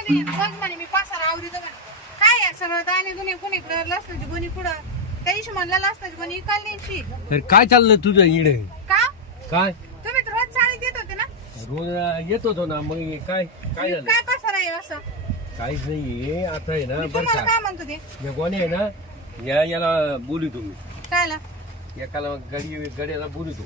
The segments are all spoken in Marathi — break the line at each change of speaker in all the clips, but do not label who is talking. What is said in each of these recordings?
मध्ये बघ म्हणे मी पासार आवरीतो म्हणे. काय आहे सगळं दाणे दुने कोणी इकडं लसणाची गोणी पुढं त्या दिवशी म्हणलं लसणाची गोणी इकाल न्यायची
तर काय चाललं तुझं इडे
का?
काय?
तुम्ही तर रोज साडी देत होते ना?
रोज येत होतो ना मग हे काय काय झालं?
काय पासार आहे असं?
काहीच नाहीये आता आहे ना
मी
बरं
तुम्हाला
का.
काय म्हणतो ते?
या कोणी आहे ना? या याला बोलू तुम्ही.
कायला?
एकाला गडी गड्याला बोलू तू.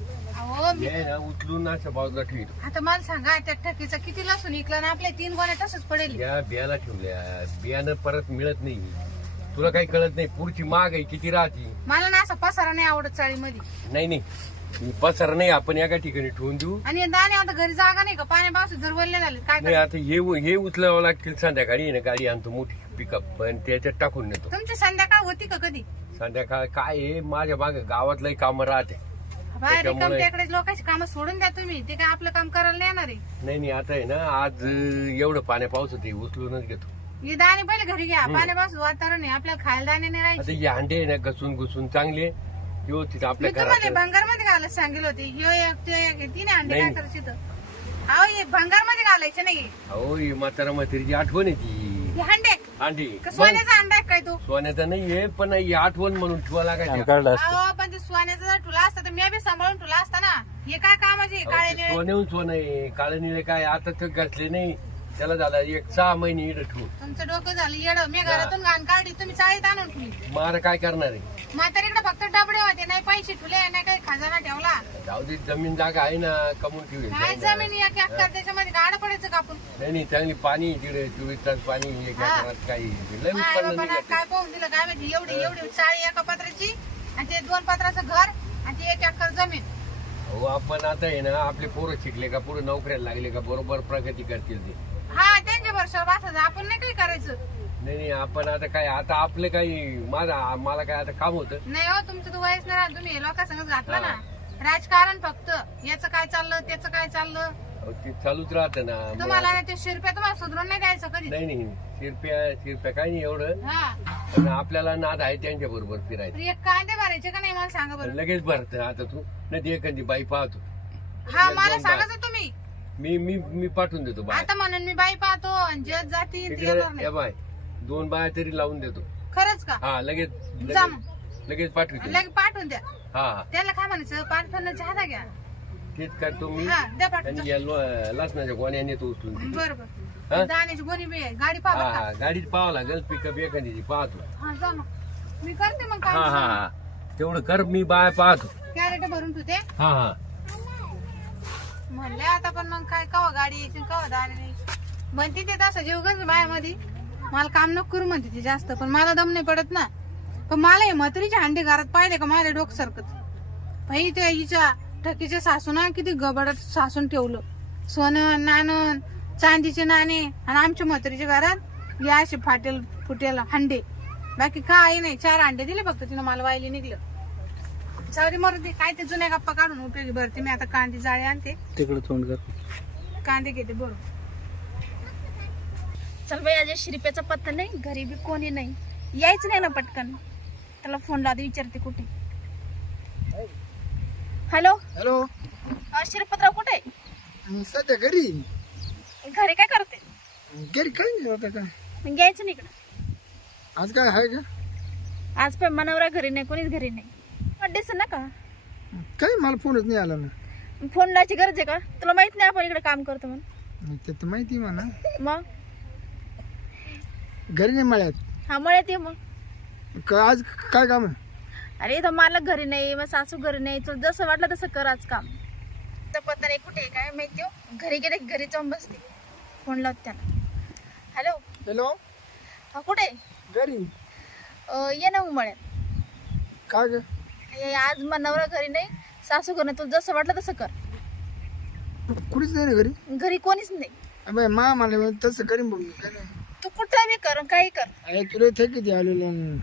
अहो मी
हे ना उचलून अशा बाजूला ठेवतो
आता मला सांगा त्या ठकीचं किती लसूण इकलं ना आपल्या तीन गोण्या तसंच पडेल.
या बियाला ठेवल्या. बियाणं परत मिळत नाही. तुला काही कळत नाही पुढची माग आहे किती राहते?
मला ना असा पसारा नाही आवडत चाळीमध्ये.
नाही नाही. ही पसार नाही आपण एका ठिकाणी ठेवून देऊ.
आणि हे दाणे आता घरी जागा नाही का? पाण्या पावसात जर वळले झाले काय
नाही? आता हे हे उचलावं लागतील संध्याकाळी. ना गाडी आणतो मोठी पिकअप पण त्याच्यात टाकून नेतो.
तुमची संध्याकाळ होती का कधी?
संध्याकाळ काय आहे? माझ्या मागे गावातलंही काम राहते.
बाहेर लोकांची कामं सोडून द्या तुम्ही. ते काय आपलं काम करायला नाही येणार आहे.
नाही नाही आता आहे ना आज एवढं पाण्या पावसात आहे उचलूनच घेतो.
हे दाणे पहिले घरी घ्या. पाण्या पावसात वातावरण आहे. आपल्याला खायला दाणे नाही राहायचे.
आता हे अंडे आहे ना घसून घुसून चांगले व्यवस्थित
मी
आपल्या
तुम्हाला
घरात
भंगारमध्ये घालायला सांगितलं होते. ह्यो एक ते एक. तिने अंडे काय
नाही.
करायचे तर अहो हे भंगारमध्ये घालायचे नाही.
अहो ही म्हातारा म्हातारीची आठवण आहे ती.
हे अंडे
अंडी
का सोन्याचा अंडा आहे काय तो?
सोन्याचा नाहीये पण ही आठवण म्हणून ठेवा लागायची.
काढलं असतं.
अहो पण ते सोन्याचा जर तुला असता तर मी बी सांभाळून तुला असता ना. हे काय कामाचे काळे निळे
सोन्याहून सोनं आहे. काळे निळे काय आता ते घातले नाही. त्याला झाला एक सहा महिने इड ठेवून.
तुमचं डोकं झालं येड. मी घरातून घाण काढली तुम्ही चाळीत आणून ठेवली.
मारा काय करणार आहे?
म्हातारीकडे फक्त डबडे होते नाही पैसे ठेवले नाही काही खजाना ठेवला.
जाऊ दे जमीन जागा आहे ना कमवून ठेवली
काय जमीन एक एकर त्याच्यामध्ये गाड पडायचं का आपण
नाही नाही चांगली पाणी आहे तिकडे चोवीस तास पाणी एक
हा.
काही लय
माय
उत्पन्न
बाबांना
निघत
काय पाहून दिलं काय माहिती एवढी एवढी चाळी एका पत्राची आणि ते दोन पत्राचं घर आणि ते एक एकर जमीन.
हो आपण आता आहे ना आपले पोरं शिकले का पुढे नोकऱ्याला लागले का बरोबर प्रगती करतील ते.
हा त्यांच्या वर्षावर बसायचं. आपण नाही काही करायचं.
नाही नाही आपण आता काय आता आपलं काही माझा मला काय आता काम होतं.
नाही हो तुमचं तर वयच नाही राहत. तुम्ही लोकांसंगच घातलं ना. राजकारण फक्त. याचं काय चाललं त्याचं काय चाललं?
अहो, ते चालूच राहतं ना. मग
तुम्हाला ना ते शिरप्या तुम्हाला सुधरून नाही द्यायचं कधी
नाही नाही शिरप्या शिरप्या काही नाही एवढं.
हा.
पण आपल्याला नाद आहे त्यांच्या बरोबर फिरायचं.
एक कांदे भरायचे का नाही मला सांगा बरं.
लगेच भरत. आता तू नाही ती एखादी बाई पाहतो.
हा मला सांगायचं तुम्ही.
मी मी मी पाठवून देतो बाय
आता म्हणून मी बाई पाहतो आणि जग जाती ते येणार नाही.
बाय दोन बाया तरी लावून देतो.
खरंच का?
हा लगेच
जम.
लगेच लगेच पाठवतो
लगे पाठवून द्या.
हा. हा
त्याला काय म्हणायचं? पन्नास चहा घ्या.
तेच करतो मी.
हा द्या पाठवून.
आणि या लो- लसणाच्या गोण्याने येतो उचलून देतो.
बरोबर? दाण्याची गोणी बी आहे. गाडी
हा
पाहा
हा गाडीत पाहावं लागेल. पिकअप एखादी पाहतो.
हा जा मग. मी करते मग
हा हा हा. तेवढं कर मी बाय पाहतो.
कॅरेट भरून ठेवते.
हा हा.
म्हणले आता पण मग काय कवा गाडी यायची कवा दारी नाही म्हणते ते तसं जीवगंज मायामध्ये. मला काम नको करू म्हणते ती जास्त. पण मला दम नाही पडत ना. पण मला हे मत्रीच्या हांडे घरात पाहिले का माझ्या डोक सरकत भाई ते हिच्या ठकीच्या सासून किती गबडत सासून ठेवलं. सोनं नाणं चांदीचे नाणे आणि आमच्या म्हातारीच्या घरात या असे फाटेल फुटेल हांडे. बाकी काही नाही चार अंडे दिले फक्त तिनं मला वायली निघलं. सॉरी मरू काय ते जुन्या गप्पा काढून उपयोगी भरते. मी आता कांदी जाळे आणते.
तिकडे तोंड कर.
कांदे घेते बरोबर
चल बाई आज शिरप्याचा पत्ता नाही. घरी बी कोणी नाही. यायचं नाही ना पटकन. त्याला फोन लावते विचारते कुठे. हॅलो?
हॅलो.
शिरपतराव कुठे? आहे?
सध्या घरी.
घरी काय करते?
घरी काय नाही आता काय.
मग यायचं नाही इकडं.
आज काय आहे का?
आज पण मनवरा घरी नाही कोणीच घरी नाही. दिसत ना का?
काही मला फोनच नाही आला ना.
फोन लावायची गरज आहे का? तुला माहीत नाही आपण इकडे काम करतो म्हणून.
ते तर माहिती म्हणा.
मग?
घरी नाही मळ्यात?
हा मळ्यात ये मग.
का- आज काय काम आहे?
अरे इथं मालक घरी नाही मग सासू घरी नाही. तुला जसं वाटलं तसं कर आज काम. तर पत्ता नाही कुठे आहे? काय माहिती हो? घरी गेले की घरी जाऊन बसते. फोन लावते त्याला. हॅलो
हॅलो
हा कुठे आहे?
घरी.
अं, ये ना उमळ्यात
काय ग?
आज मग नवरा घरी नाही सासू घरी नाही तुला जसं वाटलं तसं कर.
तू कुठेच नाही ना घरी?
घरी कोणीच नाही.
अबे मा मला म्हणे तसं करीन बघ मी. काय नाही.
तू कुठं बी कर काही कर.
अरे तुला थकी दे आलेलो.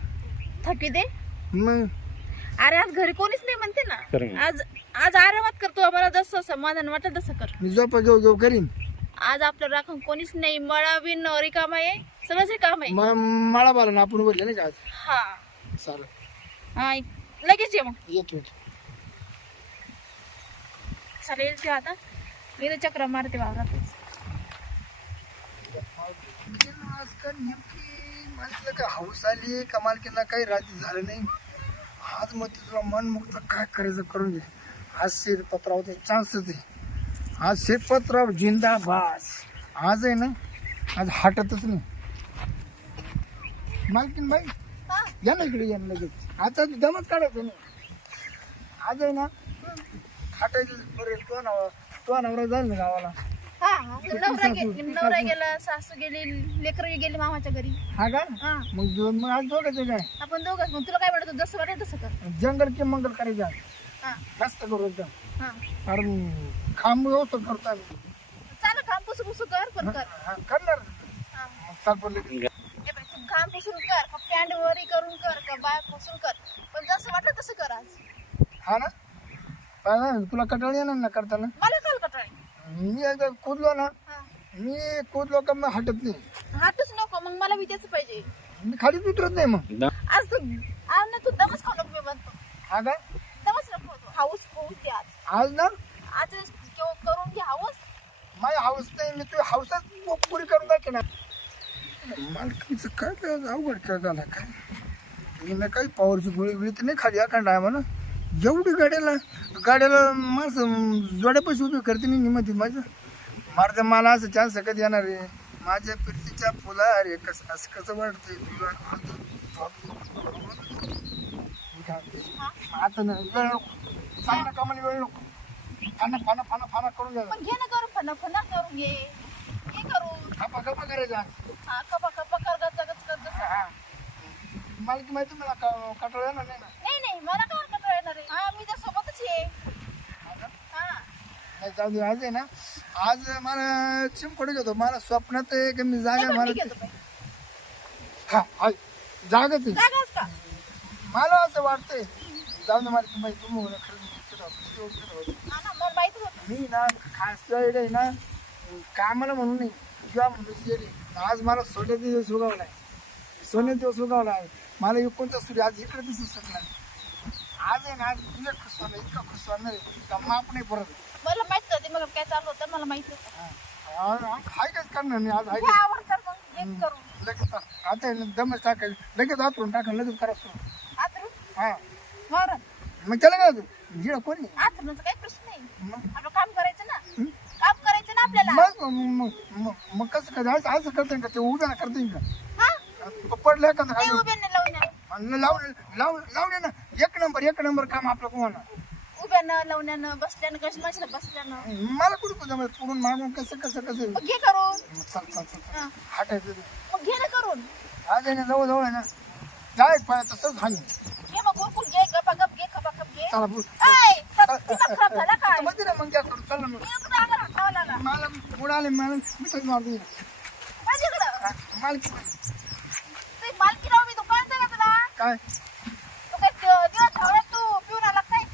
थकी दे.
मग?
अरे आज घरी कोणीच नाही म्हणते
कर
ना आज आज आरामात करतो आम्हाला जसं समाधान वाटत तसं कर.
मी झोपा घेऊ घेऊ करीन.
आज आपलं राखून कोणीच नाही मळा बिन रिकामा आहे सगळंच रिकाम आहे.
म- मला ना आपण बोलले नाही का आज?
हा.
चालेल.
हा लगेच ये मग.
येतो येतो.
चालेल ते आता. मी तर चक्र मारते वावरात.
आजकाल नेमकी माणसाला काय हौस आली का? मालकीला काही राजी झालं नाही. आज मग तुला मन मुक्त काय करायचं करून घे आज शिरपत्रावचा चान्सच आहे. आज शिरपत्राव जिंदाबाद. आज आहे ना आज हटतच नाही. मालकीन बाई
हा.
या ना इकडे या लगेच. आता दमच काढायचं ना आज आहे ना तो नवरा तो नवरा जाईल ना गावाला.
हा नवरा गे- नवरा गेला सासू गेली लेकर गेली मामाच्या घरी.
हा का?
हा.
मग दो- मग आज काय?
आपण दोघं मग तुला काय वाटत जसं वाटेल तसं कर.
जंगल के मंगल करायचं आज.
हा.
जास्त करू एकदम.
हा.
कारण खांब व्यवस्थित करतो आम्ही.
चाल काम पुसू पुसू कर पण कर.
हा, करणार.
हा.
मग
घाम पुसून कर का पॅन्ट वरी करून कर का बाय पुसून कर. पण जसं वाटलं तसं कर आज.
हा ना? तुला कटाळ येणार ना करताना?
मला काल कटाळी
मी एकदा कूदलो ना
हा.
मी कूदलो का मग हटत नाही.
हातच नको मग मला तेच पाहिजे.
मी खालीच उतरत नाही मग.
आज तू आज ना तू दमच खाऊ नको मी म्हणतो.
हा का?
दमच नको तू हाऊस होऊ दे आज.
आज ना?
आज केव- करून घे हाऊस?
माझी हाऊस नाही मी तुझ्या हाऊसच पुरी करून दाखव ना मालकांचं काय काय अवघड काय झाला काय? मी काही पॉवरची गोळी बिळी तर नाही खाली अखंड आहे म्हणा. एवढी गाड्याला गाड्याला माणसं जोड्यापाशी उभी करते नाही निमती माझं. मारत मला असं चान्स कधी येणार आहे? माझ्या फिरतीच्या फुला अरे कसं असं कसं वाटतंय तुला? आता ना वेळ नको. चांगला कामाला वेळ नको. फाना फाना फाना फाना करून
घ्या. घे ना करून फना फना करून घे. घे करून
खपा खपा करायचं आज
हा कपा कपा कर गच गच.
हा. मला की माहिती मला क- कटाळा येणार नाही ना.
नाही नाही मला काय कंटाळा येणार आहे? हा मी त्या सोबतच ये हा
नाही जाऊ दे आज आहे ना. आज मला चिमकोडी घेतो मला स्वप्नात आहे की मी जागा
नाही,
मला
मी बाई.
हा हा जागाच आहे.
जागाच का?
मला असं वाटतंय. जाऊ दे मला माहिती तुम्ही म्हणून खरं किती.
हा ना मला माहिती होतं.
मी ना खास वेळ आहे ना कामाला म्हणून नाही किंवा गेली आज मला सोन्याचा दिवस उगवलाय. सोन्याचा दिवस उगवला आहे मला एकोणचा सूर्य आज इकडे दिसू शकला नाही. आज आहे ना आज तुझ्या खुश होणार इतका खुश आहे का माप नाही परत
मला माहीत होते मग काय चालू होतं मला माहिती होतं
हाय करणार नाही आज हाय
कर मग एक
लगेच आता आहे ना दमच टाकायचं. लगेच आतून टाकायला लगेच करायचं
आतरू
हा.
बरं
मग त्याला काय होतं? जिडा कोणी?
आतरूचा काही प्रश्न नाही.
मग?
आपलं काम करायचं ना. ना आपल्याला?
मग मग- मग- मग कसं काय असं असं करता का? ते उभ्या करता येईल
हा?
का पडलं का
नाही उभ्या नाही लावून
आणि लावले लाव लावले ना. एक नंबर एक नंबर काम आपलं कोण?
उभ्यानं लावण्यानं बसल्यानं कशी माणसाला बसल्यानं
मला कुठं कुठं जमत पुढून मागून कसं कसं कसं?
मग घे करून.
मग चल चल चल
हा.
हटायचं ते.
मग घे ना करून.
आज आहे ना जवळ जवळ आहे ना. जाय पाय तसंच हानी
घे मग उरकून घे. गपा गप घे खपा खप. घे
चला बोल. मध्ये ना मग त्या चल ना मग. मला मुड आले मला मी तर मारतो. मालकी
मालकी
काय?
तू काय द- दिवस ठेवला तू पिऊन आला काय?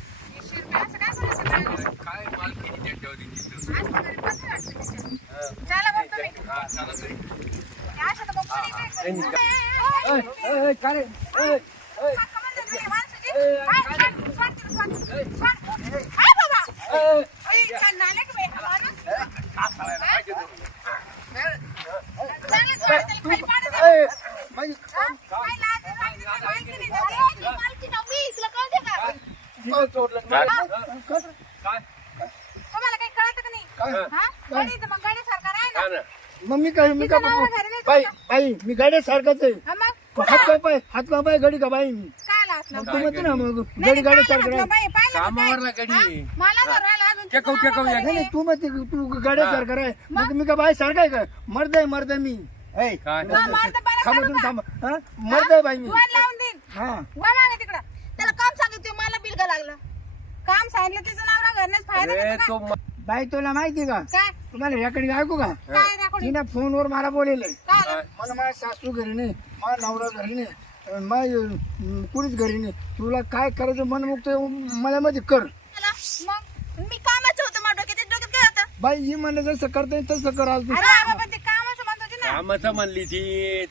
मग
मी
काय
मी काय बाई बाई मी गाड्या सारखाच आहे.
हा
हात पाय पाय गडी का बाई मी? तू म्हणते ना मग गडी गाड्या सारखं
का
कामावरला? गडी.
मला
टेकव,
तिचं
टेकव
नाव
या.
नाही नाही, तू की तू गाड्या सारखं आहे मग? मी का बाई सारखं आहे का? मर्द आहे मर्द मी. ऐ,
काय?
हा, मारतं बरं
थांबा तुम्ही? थांबा. हा? मर्द आहे बाई मी.
दुवार लावून देईन
हा.
वा मागे तिकडं. त्याला काम सांगितलं मला बिल का लागलं? काम सांगितलं तिचं नाव घरनेच फायदा
अरे,
घेतो
तो
का?
म-
बाई तुला माहिती का?
काय?
तुम्हाला याकडे ऐकू का?
काय दाखवली
तिने फोनवर मला बोलेले
काय? आलं?
मला माझ्या सासू घरी नाही माझा नवरा घरी नाही अं, माझ्या अं, कुणीच घरी नाही तुला काय करायचं मनमुक्त मला मध्ये कर
त्याला मग मी कामाचं होतं माझ्या डोक्यात त्या डोक्यात काय होतं
बाई ही म्हणलं जसं करता तसं कर आज तू.
अरे बाबा पण ते कामाचं म्हणत होती ना.
कामाचं म्हणली ती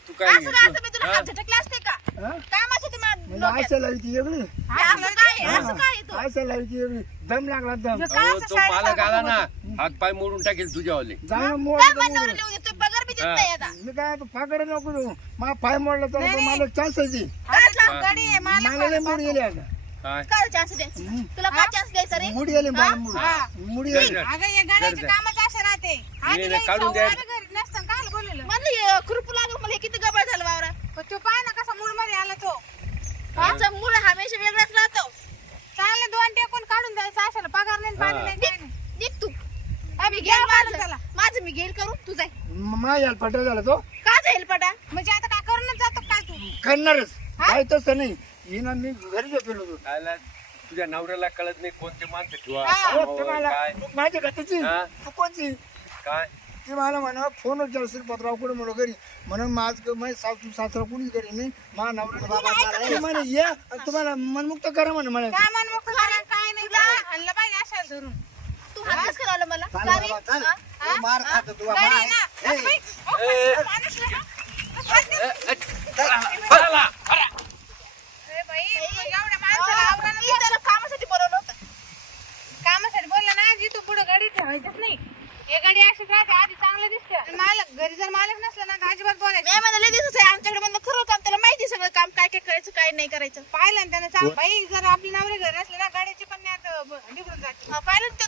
तू काय
असं काय असं मी तुला हात झटकले असते का?
हा?
कामाचं होतं माझ्या
म्हणजे
डोक्यात.
आशा लावायची वेगळी.
हे असं काय असं काय आहे तो?
आशा लावायची वेगळी. दम लागला दम.
असं
तो
शाळेत सारखं
आला ना हात पाय मोडून टाकेल तुझ्यावाले.
जाणं मोड
काय म्हणणार लिहून देतोय पगार बी माहितीच नाही आता.
मी काय फाकडे नको देऊ. मला पाय मोडला तर मला चान्स आहे ती
आता गाडी आहे मला
मला लय मूड गेले आता.
काय?
काय चान्स दे? तुला काय चान्स द्यायचा रे?
मूड गेले मला मूड.
हा.
मूड गेले
अगं या गाड्याचे कामच असे राहते. आधी
नाही,
लई
काढून
सव्वा
द्या.
आम्ही घरी नसताना काय बोललेलं.
म्हणलं हे खुरपू लागलं मला हे किती गबाळ झालं वावरा.
पण तो पाय ना कसा मूडमध्ये आला तो.
आमचा मूळ हमेशा वेगळाच राहतो.
चांगले दोन टेकून काढून द्यायचं अशाला पगार नाही पाणी.
निघ तू.
आम्ही
घेईल
गेलो त्याला.
माझं माझं मी घेईल करू तू जाय.
मा याल पटेल झाला तो.
का जाईल पटा
म्हणजे आता काय करूनच जातो काय तू?
करणारच. काय तसं नाही. हिना मी घरी झोपेलो होतो.
आला तुझ्या नवऱ्याला कळत नाही कोणते माणसं ठेवा
हा.
तुम्हाला
काय?
तू माझ्या घरची
हा?
तू कोणची?
काय?
ती मला म्हणा फोन जलसील पत्राव कुठे म्हणून घरी? म्हणून माझ माझी सासू सासरा कुणीच घरी? नाही मा नवरा बाबा ती म्हणे ये आणि तुम्हाला मनमुक्त करा म्हणे मला
काय मन मग करा? काय नाही जा. आणलं पाहिजे अशाला धरून.
तू हातच करावलं मला?
चाल
का रे?
बाबा, चाल.
हा?
तू मार खातो तू
गाडी
बाबा.
आहे ना.
ए,
बाई, ओ, माणूस आहे हा.
चला,
अरे
कामासाठी बोलवलं होतं.
कामासाठी बोलला ना तू पुढे गाडी ठेवायचीच नाही. एक गाडी अशीच राहते आधी चांगलं दिसतं. मालक घरी जर मालक नसला ना अजिबात बोलायचं
नाही. म्हणाले दिसत आहे. आमच्याकडे बंद खरं काम त्याला माहिती सगळं काम काय काय करायचं काय नाही करायचं.
पाहिलं ना त्यानं चांग बाई जर आपली नवरी घर असले ना गाड्याची पण नाही डिबरून जाते. हा, पाहिलं ते